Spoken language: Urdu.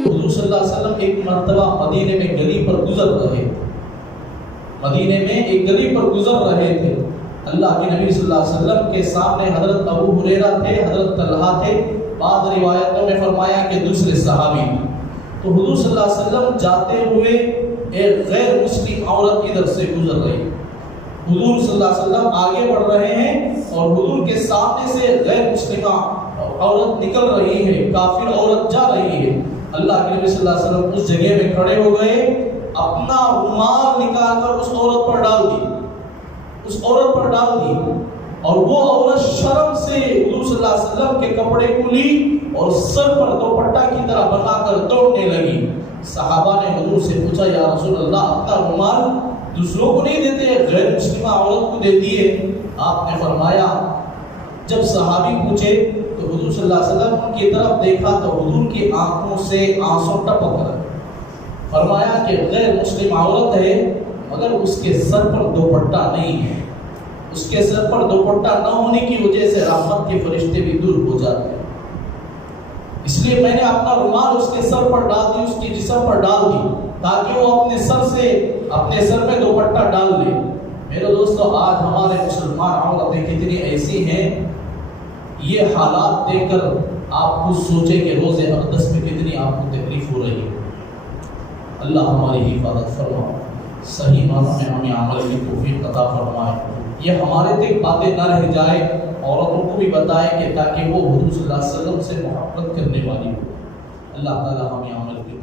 حضور صلی اللہ علیہ وسلم ایک مرتبہ مدینے میں گلی پر گزر رہے تھے، مدینے میں ایک گلی پر گزر رہے تھے، اللہ کے نبی صلی اللہ علیہ وسلم کے سامنے حضرت ابو ہریرہ تھے، حضرت طلحہ تھے، بعض روایتوں میں فرمایا کہ دوسرے صحابی تھے۔ تو حضور صلی اللہ علیہ وسلم جاتے ہوئے ایک غیر مسلم عورت ادھر سے گزر رہی، حضور صلی اللہ علیہ وسلم آگے بڑھ رہے ہیں اور حضور کے سامنے سے غیر مسلمہ عورت نکل رہی ہے، کافر عورت جا رہی ہے۔ اللہ کے نبی صلی اللہ علیہ وسلم اس جگہ میں کھڑے ہو گئے، اپنا رومال نکال کر اس عورت پر ڈال دی، اس عورت پر ڈال دی، اور وہ عورت شرم سے حضور صلی اللہ علیہ وسلم کے کپڑے کو لی اور سر پر دوپٹہ کی طرح بنا کر دوڑنے لگی۔ صحابہ نے حضور سے پوچھا، یا رسول اللہ، آپ کا رومال دوسروں کو نہیں دیتے، غیر مسلمہ عورت کو دے دیے؟ آپ نے فرمایا، جب صحابی پوچھے تو حضور صلی اللہ علیہ وسلم ان کی طرف دیکھا تو حضور کی آنکھوں سے آنسو ٹپک رہے، فرمایا کہ غیر مسلم عورت ہے مگر اس کے سر پر دوپٹہ نہیں ہے، اس کے سر پر دوپٹہ نہ ہونے کی وجہ سے رحمت کے فرشتے بھی دور ہو جاتے ہیں، اس لیے میں نے اپنا رومال اس کے سر پر ڈال دی، اس کے جسم پر ڈال دی تاکہ وہ اپنے سر میں دوپٹہ ڈال لے۔ میرے دوستو، آج ہمارے مسلمان عورتیں کتنی ایسی ہیں، یہ حالات دیکھ کر آپ خود سوچیں کہ روز اقدس میں کتنی آپ کو تکلیف ہو رہی ہے۔ اللہ ہماری حفاظت فرمائے، صحیح معنوں میں ہمیں عمل کی توفیق عطا فرمائے، یہ ہمارے تک باتیں نہ رہ جائے، عورتوں کو بھی بتائے کہ تاکہ وہ حضور صلی اللہ علیہ وسلم سے محبت کرنے والی ہو۔ اللہ تعالی ہمیں عمل کی